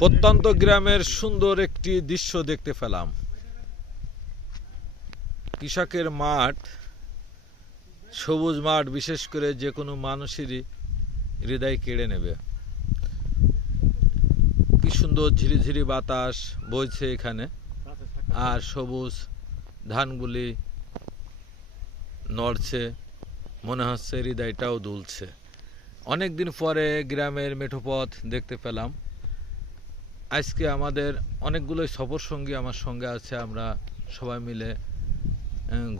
প্রত্যন্ত গ্রামের সুন্দর একটি দৃশ্য দেখতে পেলাম। কৃষকের মাঠ, সবুজ মাঠ, বিশেষ করে যে কোনো মানুষেরই হৃদয় কেড়ে নেবে। কি সুন্দর ঝিরিঝিরি বাতাস বইছে এখানে। আর সবুজ ধানগুলি নড়ছে, মনে হচ্ছে হৃদয়টাও দুলছে। অনেক দিন পরে গ্রামের মেঠোপথ দেখতে পেলাম। আজকে আমাদের অনেকগুলোই সফর সঙ্গী আমার সঙ্গে আছে আমরা সবাই মিলে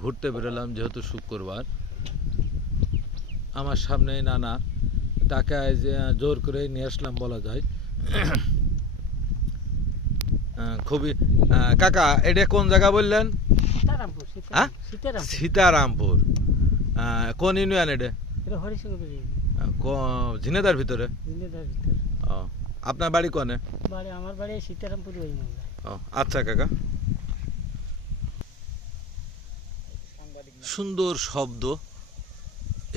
ঘুরতে বেরোলাম যেহেতু শুক্রবার। আমার সামনেই নানা তাকে জোর করে নিয়ে আসলাম বলা যায়। খুবই কাকা এটা কোন জায়গা বললেন? সীতারামপুর হ্যাঁ? কোন ইউনিয়ন এটা? ঝিনেদার ভিতরে? ভিতরে। ও। আপনার বাড়ি কনে? বাড়ি আমার বাড়ি সীতারামপুর ওই ও আচ্ছা কাকা। সুন্দর শব্দ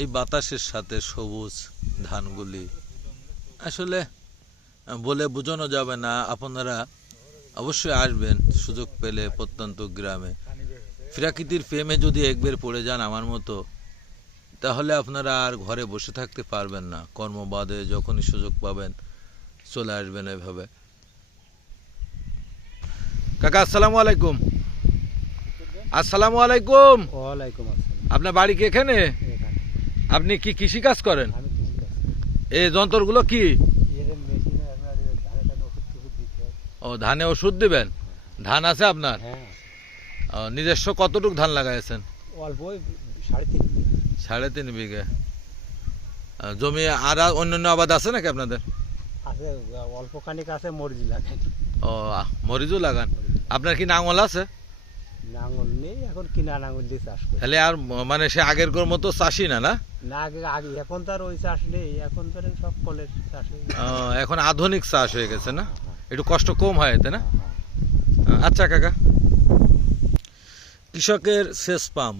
এই বাতাসের সাথে সবুজ ধানগুলি। আসলে বলে বোঝানো যাবে না আপনারা অবশ্যই আসবেন সুযোগ পেলে প্রত্যন্ত গ্রামে। প্রাকৃতির প্রেমে যদি একবার পড়ে যান আমার মতো তাহলে আপনারা আর ঘরে বসে থাকতে পারবেন না। কর্মবাদে যখনই সুযোগ পাবেন চলে আসবেন এভাবে। কাকা আসসালামু আলাইকুম। আসসালামু আলাইকুম। ওয়ালাইকুম আসসালাম। আপনার বাড়ি কি এখানে? আপনি কি কৃষি কাজ করেন? এই যন্ত্রগুলো কি? ও ধানে ওষুধ দিবেন? ধান আছে আপনার? হ্যাঁ। নিজস্ব কতটুক ধান লাগাইছেন? অল্প সাড়ে তিন বিঘে। জমি আর আর অন্যান্য আবাদ আছে নাকি আপনাদের? আছে অল্প খানিক আছে মরিচ লাগাই। ও মরিচও লাগান। আপনার কি নাঙল আছে? নাঙল নেই এখন কিনা নাঙল দিয়ে চাষ করি। তাহলে আর মানে সে আগের কোর মতো চাষি না না? না আগে আগে এখন তো আর ওই চাষ নেই এখন তো সব ফলের চাষ ও, এখন আধুনিক চাষ হয়ে গেছে না? একটু কষ্ট কম হয় এতে না? হ্যাঁ, আচ্ছা কাকা। কৃষকের শেষ পাম্প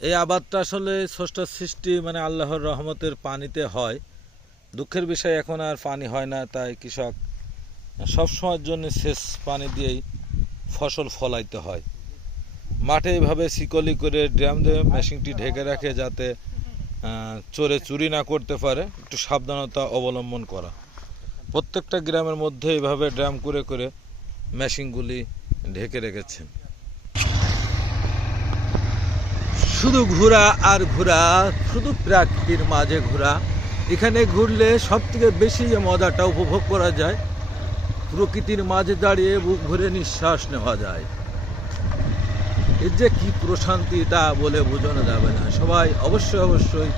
এই আবাদটা আসলে স্রষ্টার সৃষ্টি মানে আল্লাহর রহমতের পানিতে হয়। দুঃখের বিষয় এখন আর পানি হয় না, তাই কৃষক সব সময়ের জন্য শেষ পানি দিয়েই ফসল ফলাইতে হয়। মাঠে এইভাবে শিকলি করে ড্রাম দিয়ে মেশিনটি ঢেকে রাখে যাতে চোরে চুরি না করতে পারে, একটু সাবধানতা অবলম্বন করা। প্রত্যেকটা গ্রামের মধ্যে এইভাবে ড্রাম করে করে মেশিনগুলি ঢেকে রেখেছেন। শুধু ঘোরা আর ঘোরা শুধু প্রাকৃতির মাঝে ঘোরা এখানে ঘুরলে সব থেকে বেশি যে মজাটা উপভোগ করা যায়, প্রকৃতির মাঝে দাঁড়িয়ে বুক ভরে নিঃশ্বাস নেওয়া যায়। এর যে কি প্রশান্তি তা বলে বোঝানো যাবে না। সবাই অবশ্যই অবশ্যই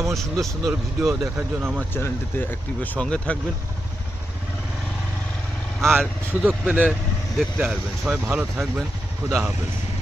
এমন সুন্দর সুন্দর ভিডিও দেখার জন্য আমার চ্যানেলটিতে অ্যাক্টিভের সঙ্গে থাকবেন। আর সুযোগ পেলে দেখতে আসবেন। সবাই ভালো থাকবেন। খুদা হাফেজ।